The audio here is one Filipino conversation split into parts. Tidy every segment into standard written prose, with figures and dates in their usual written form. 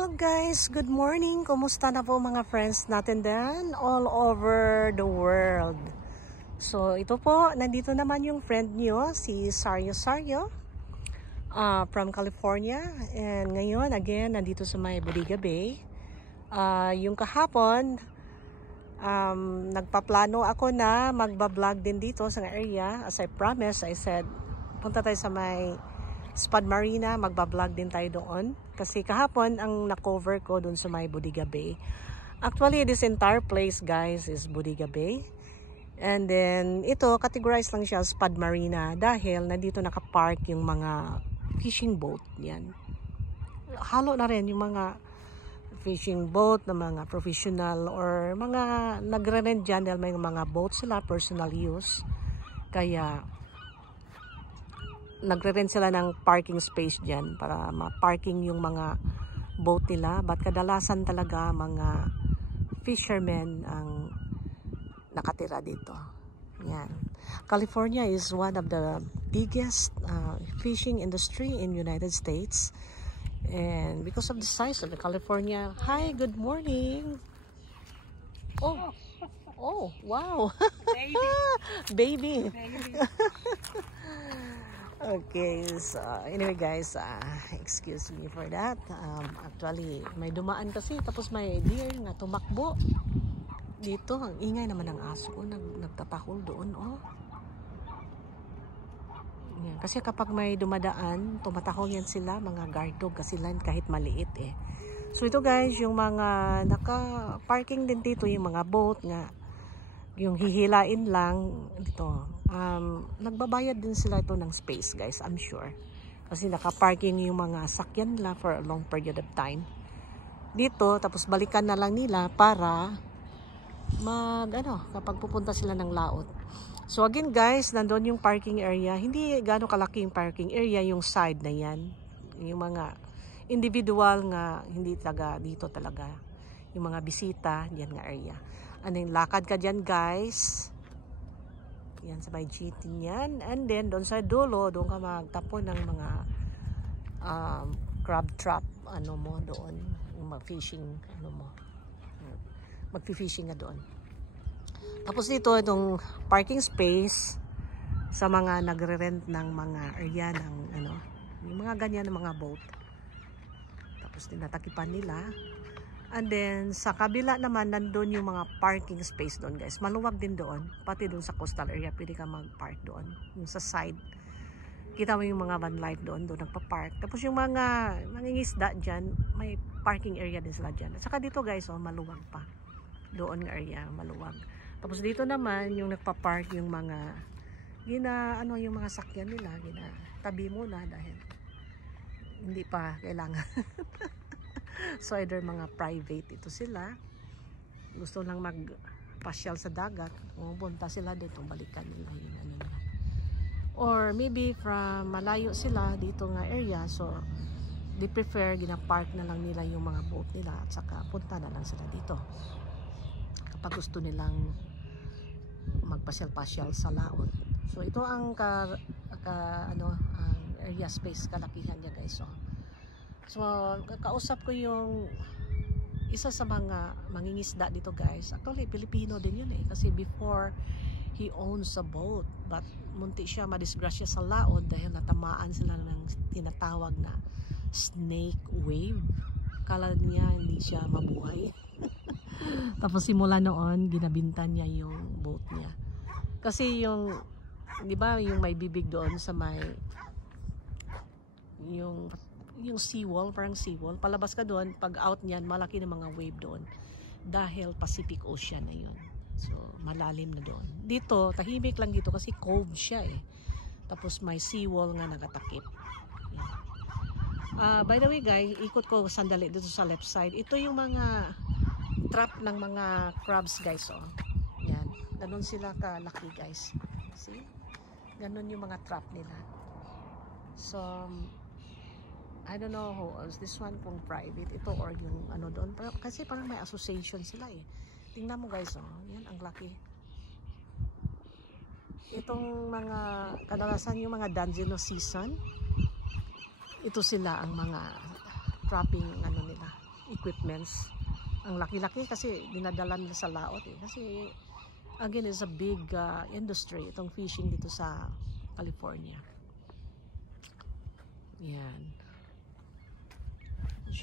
Hello guys, good morning. Kumusta na po mga friends natin din all over the world. So ito po, nandito naman yung friend nyo, si Saryo from California. And ngayon, again, nandito sa may Bodega Bay. Yung kahapon, nagpaplano ako na magbablog din dito sa area. As I promised, I said, punta tayo sa may Spad Marina, magbablog din tayo doon. Kasi kahapon, ang na-cover ko doon sa may Bodega Bay. Actually, this entire place, guys, is Bodega Bay. And then, ito, categorized lang siya Spad Marina dahil nandito nakapark yung mga fishing boat. Yan. Halo na rin yung mga fishing boat na mga professional or mga nagre-rent dyan dahil may mga boat sila, personal use. Kaya, nagre-rent sila ng parking space dyan para ma-parking yung mga boat nila. But kadalasan talaga mga fishermen ang nakatira dito. Yan. California is one of the biggest fishing industry in United States. And because of the size of the California. Hi, good morning. Oh, wow. Baby. Okay, so anyway guys, excuse me for that. Actually, may dumaan kasi tapos may deer na tumakbo. Dito, ang ingay naman ng aso ko, nagtatahol doon, oh. Yan. Kasi kapag may dumadaan, tumatahol yan sila, mga guard dog kasi lang kahit maliit eh. So ito guys, yung mga naka-parking din dito, yung mga boat nga, yung hihilain lang dito. Nagbabayad din sila ito ng space guys, I'm sure. Kasi naka-parking yung mga sakyan nila for a long period of time. Dito, tapos balikan na lang nila para kapag pupunta sila ng laot. So again guys, nandun yung parking area. Hindi gaano kalaki yung parking area, yung side na yan. Yung mga individual nga, hindi taga dito talaga. Yung mga bisita, yan nga area. And then, lakad ka dyan guys. Yan sa may GT yan. And then, doon sa dulo, doon ka magtapon ng mga crab trap, mo doon. Yung mag-fishing, mag-fishing nga doon. Tapos dito, itong parking space sa mga nagre-rent ng mga area ng, yung mga ganyan ng mga boat. Tapos tinatakipan nila. And then, sa kabila naman, nandun yung mga parking space doon, guys. Maluwag din doon. Pati doon sa coastal area, pwede ka mag-park doon. Yung sa side. Kita mo yung mga van life doon nagpa-park. Tapos yung mga mangingisda dyan, may parking area din sila dyan. At saka dito, guys, maluwag pa. Doon nga area, maluwag. Tapos dito naman, yung nagpa-park yung mga, yung mga sakyan nila, tabi muna dahil hindi pa kailangan. So either mga private ito sila, gusto lang magpasyal sa dagat, pumunta sila dito, balikan nila yung nila. Or maybe from malayo sila dito nga area, so they prefer gina-park na lang nila yung mga boat nila at saka punta na lang sila dito kapag gusto nilang magpasyal-pasyal sa laot. So ito ang area space kalakihan niya guys. So, kausap ko yung isa sa mga mangingisda dito guys. Actually, Pilipino din yun eh. Kasi before, he owns a boat. But munti siya madisgrasya sa laod dahil natamaan sila ng tinatawag na snake wave. Kala niya hindi siya mabuhay. Tapos simula noon, ginabintan niya yung boat niya. Kasi yung, di ba, yung may bibig doon sa may, yung seawall, parang seawall, palabas ka doon, pag out niyan, malaki na mga wave doon. Dahil Pacific Ocean na yun. So, malalim na doon. Dito, tahimik lang dito kasi cove siya eh. Tapos may seawall nga nagatakip. By the way guys, ikot ko sandali dito sa left side. Ito yung mga trap ng mga crabs guys. Yan. Ganon sila kalaki guys. See? Ganon yung mga trap nila. So, I don't know who else. This one kung private ito or yung doon. Kasi parang may association sila eh. Tingnan mo guys, yan ang laki. Itong mga kadalasan yung mga Danzino season. Ito sila ang mga trapping nila. equipments. Ang laki-laki kasi dinadala nila sa laot eh. Kasi again, it's a big industry itong fishing dito sa California. Yan.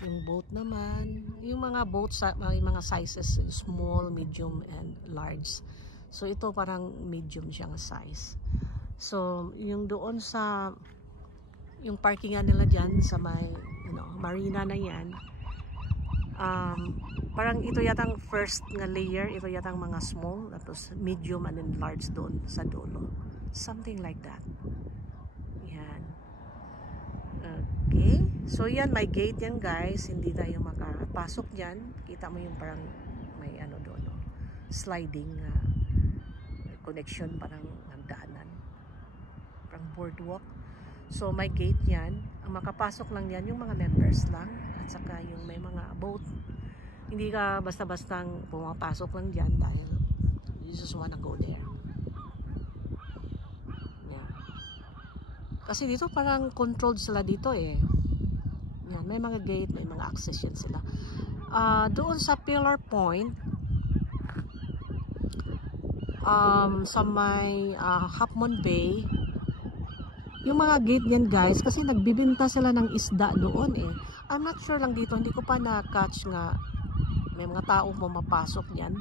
Yung boat naman, yung mga boats, may mga sizes, small, medium, and large. So ito parang medium siyang size. So yung doon sa yung parkingan nila dyan sa may marina na yan, parang ito yatang first nga layer, ito yatang mga small, tapos medium and then large doon sa dulo. Something like that. Yan. Okay. So yan, may gate yan guys. Hindi tayo makapasok dyan. Kita mo yung parang may ano doon, no? Sliding connection, parang nagdaanan. Parang boardwalk. So may gate yan. Ang makapasok lang yan yung mga members lang. At saka yung may mga boat. Hindi ka basta-bastang pumapasok lang dyan dahil you just wanna go there. Yeah. Kasi dito parang controlled sila dito eh. Yan, may mga gate, may mga access yan sila. Doon sa Pillar Point, sa may Half Moon Bay, yung mga gate yan guys, kasi nagbibinta sila ng isda doon eh. I'm not sure lang dito, hindi ko pa na-catch nga may mga tao pumapasok yan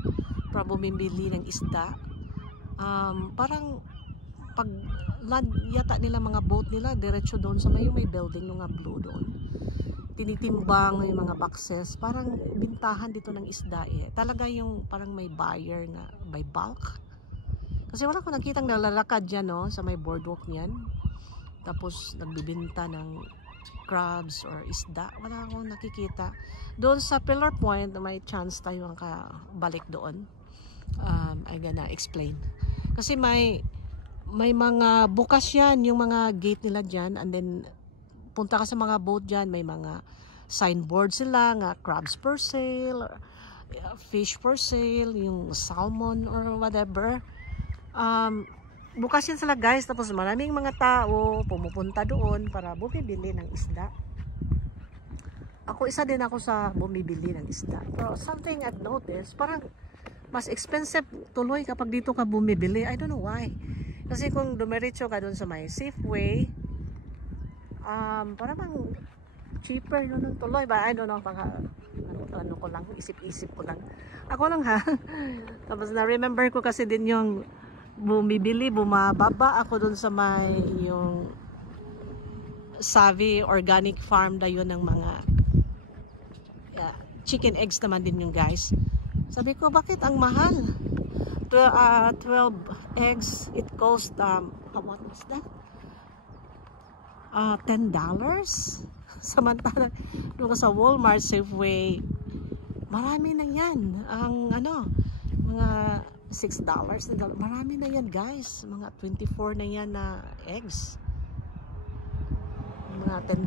para bumibili ng isda. Parang pag land yata nila mga boat nila, diretso doon sa may building ng mga blue doon. Tinitimbang yung mga boxes, parang bintahan dito ng isda eh. Talaga yung parang may buyer na by bulk. Kasi wala ko nakitang nalalakad dyan, no, sa may boardwalk niyan. Tapos nagbibinta ng crabs or isda. Wala akong nakikita. Doon sa Pillar Point, may chance tayo ang balik doon. I'm gonna explain. Kasi may mga bukas yan, yung mga gate nila dyan. And then, punta ka sa mga boat dyan, may mga signboard sila, nga crabs for sale, or fish for sale, yung salmon or whatever. Bukas yan sila guys, tapos maraming mga tao pumupunta doon para bumibili ng isda. Isa din ako sa bumibili ng isda. Pero something I've noticed, parang mas expensive tuloy kapag dito ka bumibili. I don't know why. Kasi kung dumiretso ka doon sa may Safeway, parang cheaper yun tuloy ba? I don't know, ano ko lang, isip-isip ko lang. Ako lang ha. Tapos na-remember ko kasi din yung bumababa ako dun sa may yung Savvy Organic Farm na yun ng mga chicken eggs naman din yung guys. Sabi ko, bakit ang mahal? 12 eggs, it cost what was that? $10. Samantala doon ka sa Walmart, Safeway, marami na yan. Ang mga $6 na, marami na yan guys. Mga 24 na yan na eggs. Mga $10.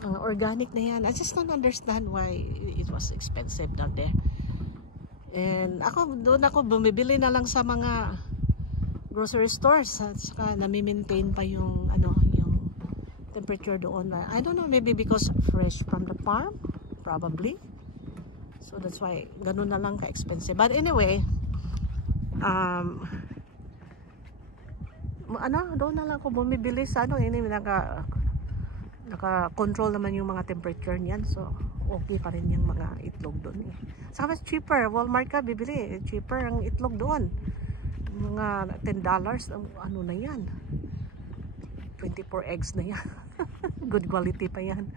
Mga organic na yan. I just don't understand why it was expensive down there. And doon ako bumibili na lang sa mga grocery stores. At saka nami-maintain pa yung yung temperature doon. I don't know, maybe because fresh from the farm, probably. So that's why ganun na lang ka-expensive. But anyway, doon na lang ako bumibili sa naka-control naman yung mga temperature niyan. So okay pa rin yung mga itlog doon eh. Saka mas cheaper. Walmart ka bibili, cheaper ang itlog doon. Mga $10, ano na yan? 24 eggs na yan. Good quality pa yan.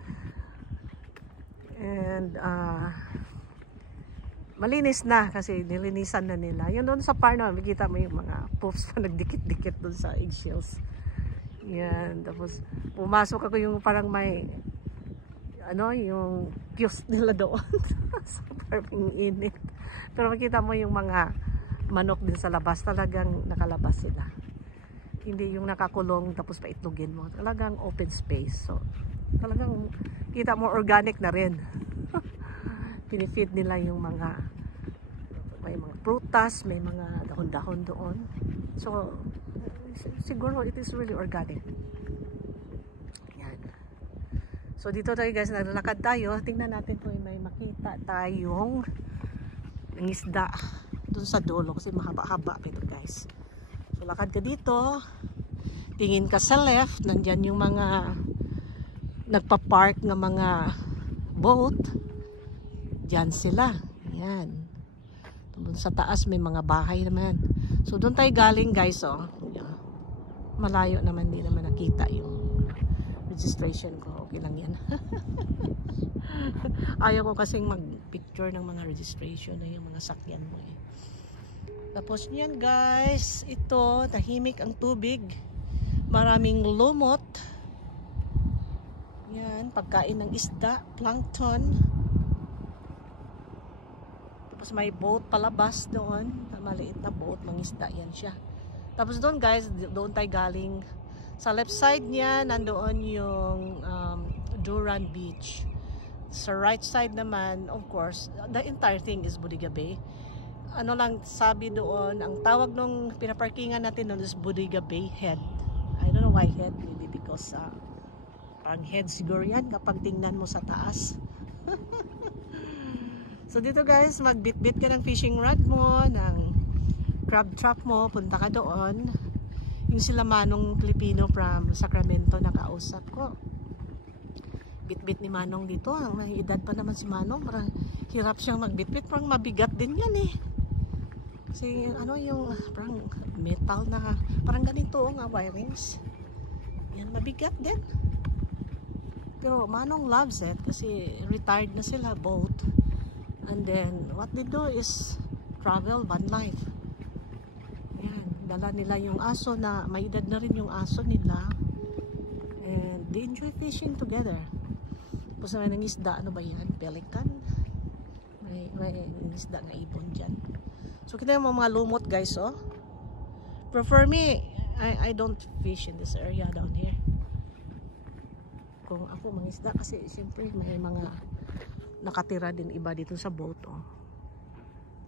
And malinis na kasi nilinisan na nila. Yun doon sa parno, makikita mo yung mga puffs pa nagdikit-dikit doon sa eggshells. Yan, tapos pumasok ako yung parang may yung kiosk nila doon. So parang init. Pero makita mo yung mga manok din sa labas, talagang nakalabas sila. Hindi yung nakakulong tapos paitlogin mo. Talagang open space. So talagang kita mo organic na rin. Pinifeed nila yung may mga prutas, may mga dahon-dahon doon. So siguro it is really organic. Yan. So dito tayo guys, naglalakad tayo. Tingnan natin kung may makita tayong isda dun sa dulo kasi mahaba-haba ito guys. So lakad ka dito, tingin ka sa left, nandyan yung mga nagpa-park ng mga boat. Diyan sila. Yan. Doon sa taas may mga bahay naman. So doon tayo galing guys, oh. Yan. Malayo naman, di naman nakita yung registration ko. Okay lang yan. Ayaw ko kasing mag-picture ng mga registration na yung mga sakyan mo eh. Tapos yan guys, ito, tahimik ang tubig. Maraming lumot. Yan, pagkain ng isda, plankton. Tapos may boat palabas doon. Maliit na boat, mangisda yan siya. Tapos doon guys, doon tayo galing. Sa left side niya, nandoon yung Duran Beach. Sa right side naman, of course, the entire thing is Bodega Bay. Ano lang sabi doon, ang tawag nung pinaparkingan natin doon is Bodega Bay Head. I don't know why head, maybe because parang head siguro yan kapag tingnan mo sa taas. So dito guys, magbit-bit ka ng fishing rod mo, ng crab trap mo, punta ka doon. Yung sila Manong Pilipino from Sacramento nakausap ko. Bit-bit ni Manong dito, may edad pa naman si Manong, parang hirap siyang magbit-bit, parang mabigat din yan eh. Kasi ano yung parang metal na parang ganito nga wirings. Yan mabigat din. Pero Manong loves it kasi retired na sila both. And then what they do is travel van life. Yan, dala nila yung aso na may edad na rin yung aso nila. And they enjoy fishing together. Tapos may nangisda, ano ba yan? Pelican. May nangisda na ibon dyan. So kita yung mga lumot guys, oh. But for me, I don't fish in this area down here. Kung ako mangisda kasi siyempre may mga nakatira din iba dito sa boat, oh.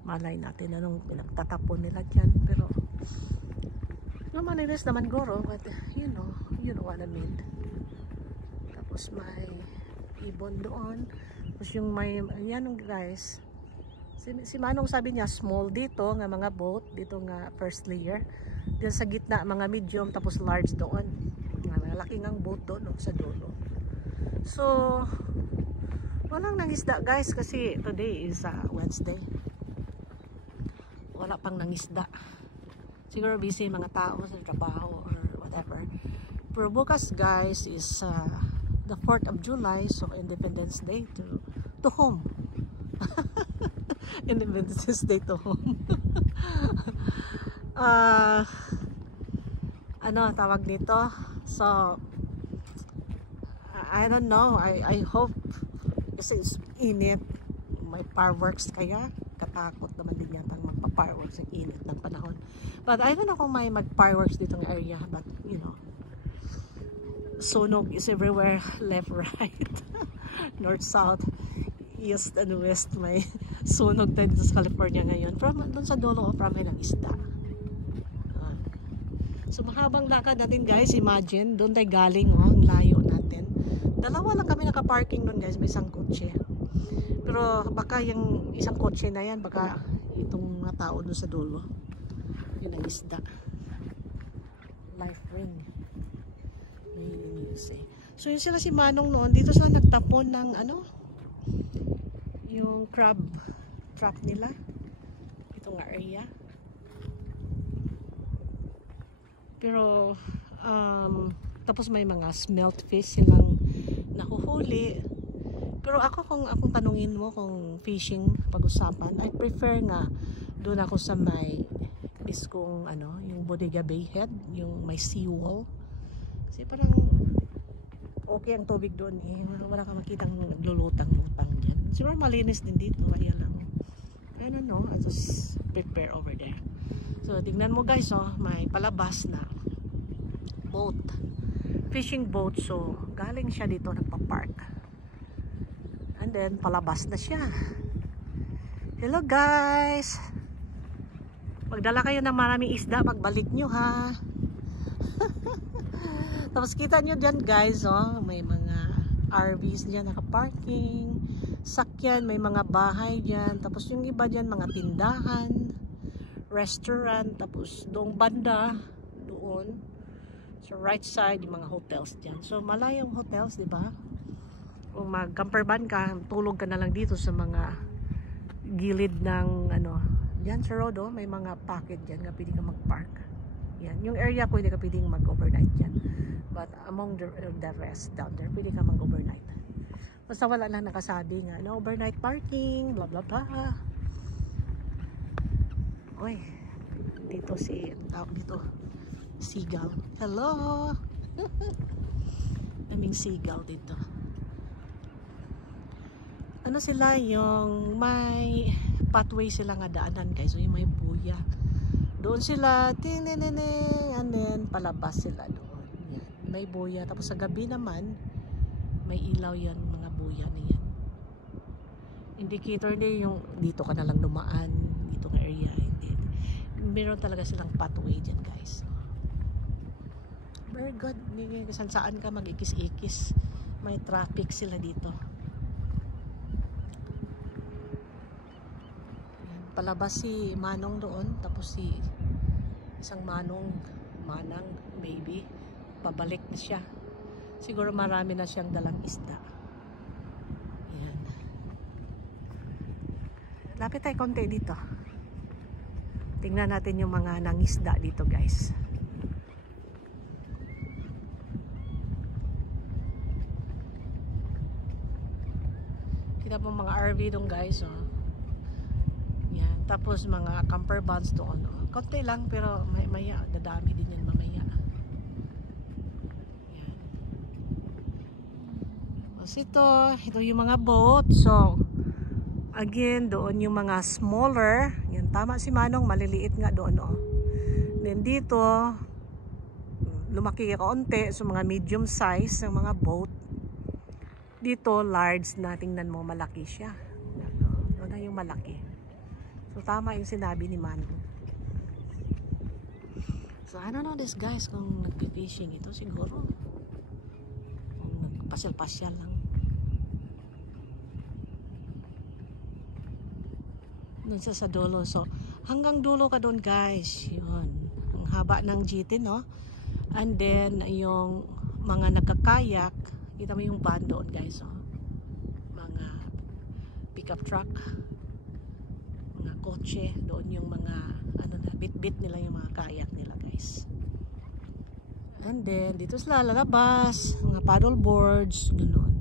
Malay natin anong pinagtatapon nila dyan. Pero no manilis naman goro, but you know what I mean. Tapos may ibon doon. Tapos yung may, yan guys, si Manong sabi niya small dito nga mga boat, dito nga first layer, diyan sa gitna mga medium, tapos large doon, mga laki ngang boat doon, no, sa dulo. So walang nangisda guys kasi today is Wednesday, wala pang nangisda, siguro busy mga tao sa trabaho or whatever. Pero bukas guys is the 4th of July, so Independence Day to home. Independence Day to home. Ano tawag nito? So I don't know, I hope kasi it's init, may fireworks kaya katakot naman din yata magpa-fireworks ang init ng panahon. But I don't know kung may mag-fireworks dito ng area, but you know, sunog is everywhere, left, right, north, south, east and west. May sunog tayo dito sa California ngayon. From doon sa dulo, from ng isda. So mahabang lakad natin guys, imagine, doon tayo galing, oh, ang layo natin. Dalawa lang kami naka-parking doon guys, may isang kotse. Pero baka yung isang kotse na yan, baka itong mga tao doon sa dulo. Yun ang isda. Life ring. So yun sila si Manong noon, dito sila nagtapon ng ano, yung crab trap nila, itong area. Pero tapos may mga smelt fish silang nahuhuli. Pero ako, kung akong tanungin mo kung fishing pag-usapan, I prefer nga doon ako sa may kung ano, yung Bodega Bay Head, yung may seawall. Kasi parang okay ang tubig doon eh. Wala kang makitang naglulutang-lutang dyan. Siguro malinis din dito. Kaya lang, I don't know, I just prepare over there. So tingnan mo guys, oh, may palabas na boat, fishing boat. So galing siya dito, nagpa-park, and then palabas na siya. Hello guys, magdala kayo ng maraming isda pagbalik nyo ha. Tapos kita nyo dyan guys, oh, may mga RVs dyan, naka-parking. Sakyan, may mga bahay dyan. Tapos yung iba dyan, mga tindahan, restaurant. Tapos doong banda, doon, sa right side, yung mga hotels dyan. So, malayong hotels, di ba? Kung mag-camper van ka, tulog ka na lang dito sa mga gilid ng, ano, dyan sa road, oh, may mga pocket dyan na pwede ka mag-park. Yan. Yung area ko, hindi ka pwedeng mag-overnight dyan. But among the rest down there, pwede ka mag-overnight. Basta wala lang nakasabi nga, no, overnight parking, blah blah blah. Uy, dito si, tawag dito, seagull. Hello! Daming seagull dito. Ano sila, yung may pathway sila nga daanan, guys. So yung may buya. Doon sila, tineneneng, and then palabas sila doon. Yan. May buya. Tapos sa gabi naman, may ilaw yan, mga buya na yan. Indicator din yung dito ka na lang dumaan, dito nga area. Hindi. Meron talaga silang pathway dyan, guys. Very good. Saan ka mag-ikis-ikis. May traffic sila dito. Palabas si Manong doon, tapos si isang Manang maybe pabalik na siya. Siguro marami na siyang dalang isda. Ayan. Lapit tayo konti dito. Tingnan natin yung mga nangisda dito, guys. Kita po mga RV doon, guys, oh. Tapos mga camper vans doon. Konti lang pero maya dadami din yan mamaya. Yan. Tapos ito yung mga boat. So again, doon yung mga smaller. Yan, tama si Manong, maliliit nga doon, oh. Then dito lumaki kaunti, so mga medium size ng mga boat. Dito large na, tingnan mo, malaki siya. Doon na yung malaki. So, tama yung sinabi ni Manong. So, I don't know this guys kung nagpi-fishing ito. Siguro. Kung nagpasyal-pasyal lang. Doon sa dulo. So, hanggang dulo ka doon, guys. Yun. Ang haba ng GT, no? And then, yung mga nagkakayak, kita mo yung van doon, guys. Oh. Mga pickup truck. Kotse, doon yung mga ano na, bit-bit nila yung mga kayak nila, guys. And then dito sila lalabas, mga paddle boards, ganoon.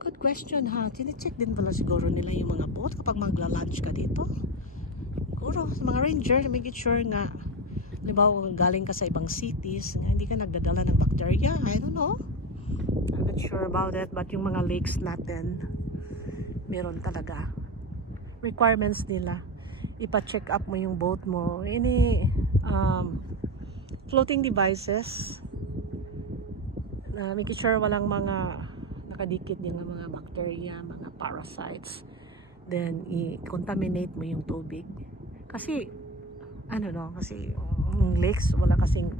Good question, ha. Tine-check din pala siguro nila yung mga boat kapag magla-lunch ka dito. Siguro sa mga ranger, make it sure nga, halimbawa galing ka sa ibang cities, nga hindi ka nagdadala ng bacteria. I don't know, I'm not sure about it, but yung mga lakes natin meron talaga requirements nila. Ipa-check up mo yung boat mo. Any floating devices. Make sure walang mga nakadikit yung mga bacteria, mga parasites. Then, i-contaminate mo yung tubig. Kasi, ano no, kasi yung lakes, wala kasing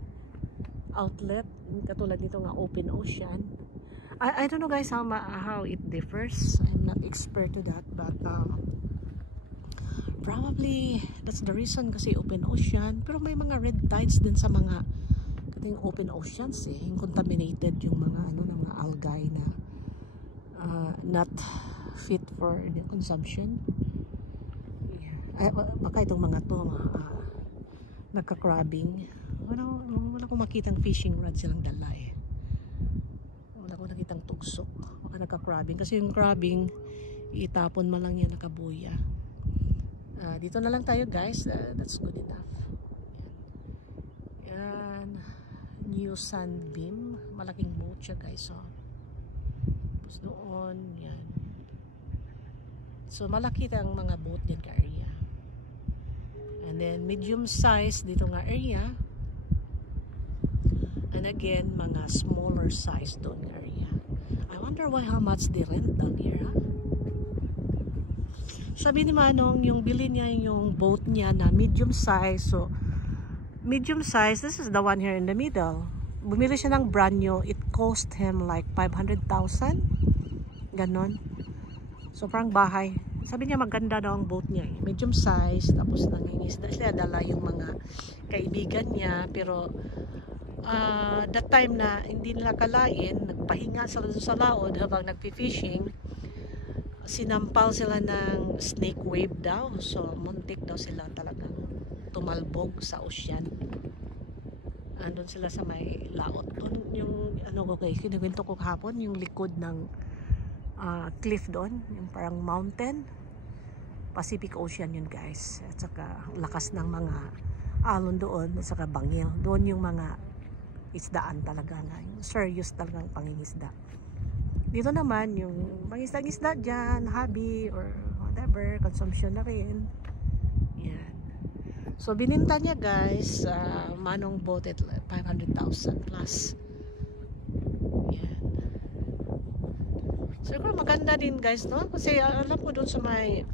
outlet. Katulad nito nga, open ocean. I don't know guys how it differs. I'm not expert to that, but probably that's the reason kasi open ocean. Pero may mga red tides din sa mga kating open oceans, eh. Yung contaminated yung mga ano, mga algae na not fit for the consumption. Baka itong mga to nagka-crabbing. Wala akong makitang fishing rod silang dala, eh. Wala akong nakitang tugsok. Baka nagka-crabbing. Kasi yung crabbing, itapon mo lang yan, nakabuya. Dito na lang tayo, guys. That's good enough. Yan. New Sunbeam. Malaking boat siya, guys. So, tapos doon, yan. So, malaki ang mga boat din ka area. And then, medium size dito nga area. And again, mga smaller size doon nga area. I wonder how much they rent down here, ha? Sabi ni Manong, yung bili niya yung boat niya na medium size. So, medium size, this is the one here in the middle. Bumili siya ng brand new. It cost him like 500,000. Ganon. So parang bahay. Sabi niya maganda daw ang boat niya eh. Medium size. Tapos nangingisda siya. Dala yung mga kaibigan niya. Pero that time na hindi nila kalain, nagpahinga sila sa laod habang nagpi-fishing, sinampal sila ng snake wave daw. So muntik daw sila talagang tumalbog sa ocean. Andun sila sa may laot. Doon yung ano ko guys, kinuwento ko kahapon, yung likod ng cliff doon, yung parang mountain. Pacific Ocean yun guys. At saka lakas ng mga alon doon, at saka bangil. Doon yung mga isdaan talaga na, yung serious talagang pangingisda. Dito naman yung pangisda-isda dyan, hobby or whatever, consumption na rin. Yan. So bininta niya guys, manong boat at 500,000 plus. Yan. So maganda din guys, no? Kasi alam ko doon sa may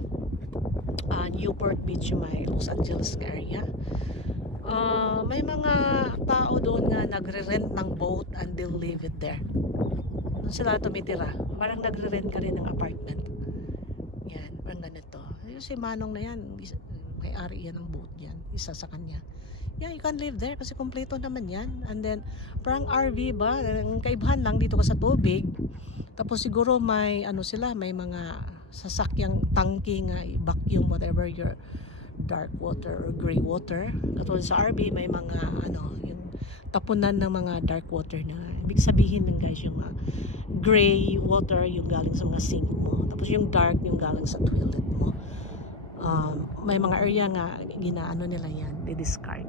Newport Beach, may Los Angeles area, may mga tao doon nga nagre-rent ng boat and they'll leave it there. Doon sila tumitira. Parang nagre-rent ka rin ng apartment. Yan, parang ganito. Yung si Manong na yan, may-ari yan ng boat yan, isa sa kanya. Yeah, you can live there kasi kompleto naman yan. And then parang RV ba, ang kaibahan lang dito ka sa tubig. Tapos siguro may ano sila, may mga sasakyang tangke nga, vacuum whatever your dark water or gray water. Katulad sa RV may mga ano, yung tapunan ng mga dark water na ibig sabihin ng guys yung gray water yung galing sa mga sink mo, tapos yung dark yung galing sa toilet mo. May mga area nga ginaano nila yan, di-discard.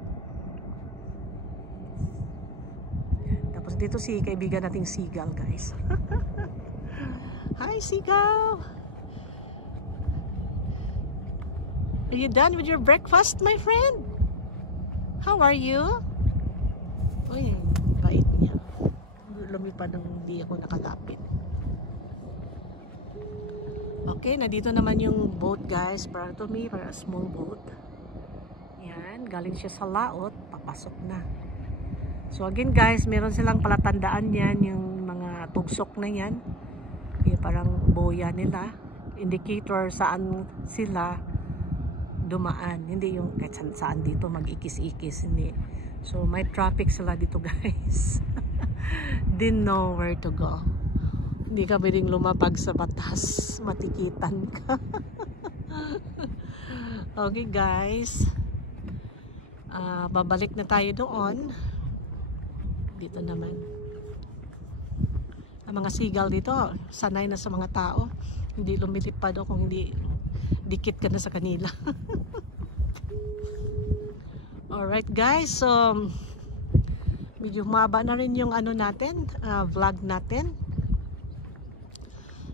Tapos dito si kaibigan nating Seagull guys. Hi Seagull! Are you done with your breakfast, my friend? How are you? Uy, bait niya. Lumipad nang hindi ako nakalapit. Okay, nandito naman yung boat guys. Para to me, para a small boat. Yan, galing siya sa laot, papasok na. So again guys, meron silang palatandaan yan, yung mga tugsok na yan. Yung parang boya nila. Indicator saan sila dumaan, hindi yung kahit saan dito mag-ikis-ikis, hindi. So may traffic sila dito guys. Didn't know where to go. Hindi ka pwedeng lumapag sa batas, matikitan ka. Okay guys, babalik na tayo doon. Dito naman ang mga seagull dito, sanay na sa mga tao, hindi lumilipad o kung hindi dikit ka na sa kanila. Alright guys, so medyo maba na rin yung ano natin, vlog natin.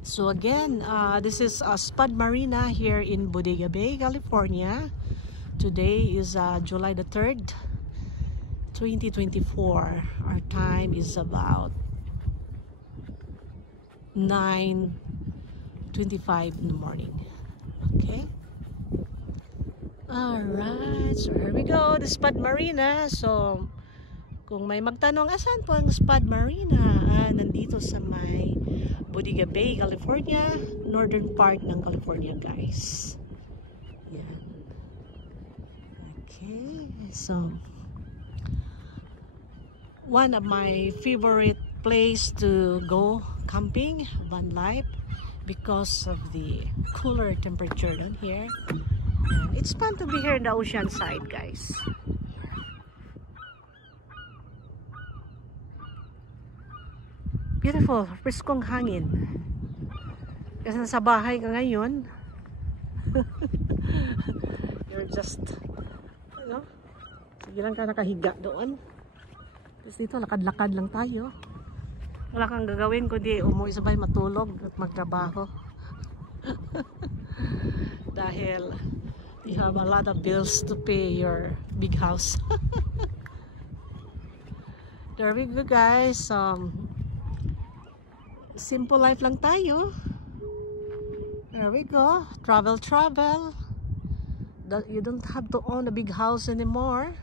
So again, this is Spud Marina here in Bodega Bay, California. Today is July the 3rd, 2024. Our time is about 9:25 in the morning. Okay. Alright, so here we go, the Spud Marina. So kung may magtanong, asan po ang Spud Marina? Nandito sa may Bodega Bay, California, northern part ng California guys. Yan. Okay, so one of my favorite place to go camping, van life, because of the cooler temperature down here. And it's fun to be here in the ocean side guys. Beautiful, priskong hangin. Kasi nasa bahay ka ngayon. You're just, ano, sige lang ka nakahiga doon. Tapos dito, lakad-lakad lang tayo. Wala kang gagawin kundi umuwi sabay matulog at magtrabaho. Dahil you have a lot of bills to pay your big house. There we go guys. Simple life lang tayo. There we go. Travel. You don't have to own a big house anymore.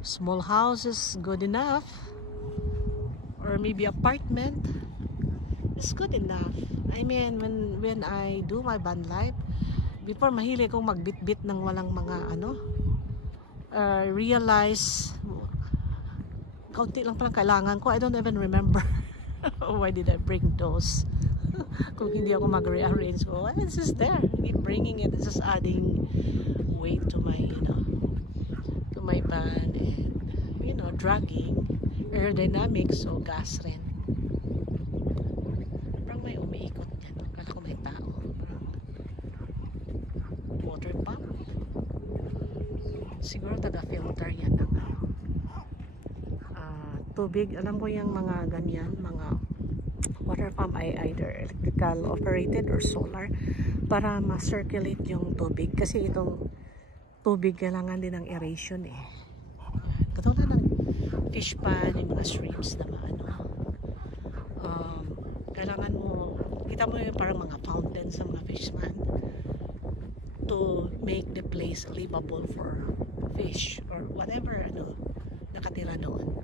Small house is good enough. or maybe apartment, it's good enough. I mean, when I do my van life, before mahilig kong magbitbit ng walang mga realize kaunti lang palang kailangan ko. I don't even remember why did I bring those. Kung hindi ako mag-rearrange ko, well, it's just there. Keep bringing it. It's just adding weight to my to my van, and dragging aerodynamics, so gas rin. Parang may umiikot yan. Kala ko may tao. Parang water pump. Siguro taga-filter yan ng tubig. Alam ko yung mga ganyan, mga water pump ay either electrical operated or solar para ma-circulate yung tubig. Kasi itong tubig kailangan din ng aeration katulad ng fish pan, yung mga shrimps na kailangan mo, kita mo yung parang mga fountain sa mga fish pan to make the place livable for fish or whatever nakatira doon.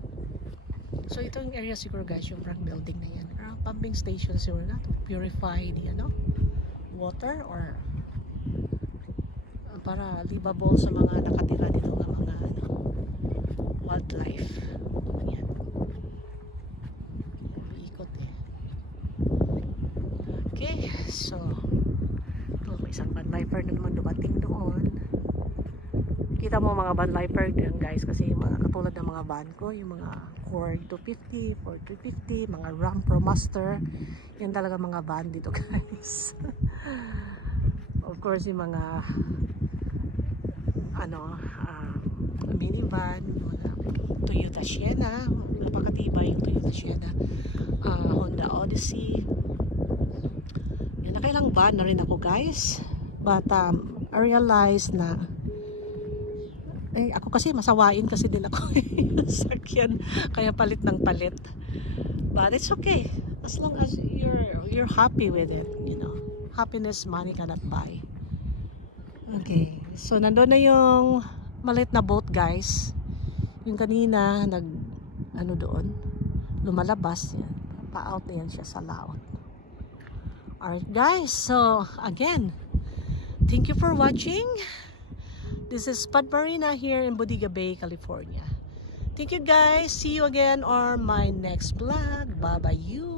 So ito yung area siguro guys, yung parang building na yan, parang pumping station siguro na to purify the water or para livable sa mga nakatira dito ng mga wildlife. Yan. Iikot Okay, so may isang van lifer na naman dumating doon. Kita mo mga van lifer yan guys, kasi yung mga katulad ng mga van ko, yung mga Cord 250, Ford 350, mga Ram Pro Master, yan talaga mga van dito guys. Of course yung mga minivan, mga Toyota Sienna, napakatibay yung Toyota Sienna, Honda Odyssey. Yan, nakailang van na rin ako guys, but I realized na ako kasi masawain kasi din ako sakyan, kaya palit ng palit, but it's okay as long as you're happy with it. Happiness money cannot buy. Okay, so nandun na yung maliit na boat guys, yung kanina doon lumalabas yan, pa-out na yan siya sa laot. Alright guys, so again, thank you for watching. This is Spud Marina here in Bodega Bay, California. Thank you guys, see you again on my next vlog. Bye bye you.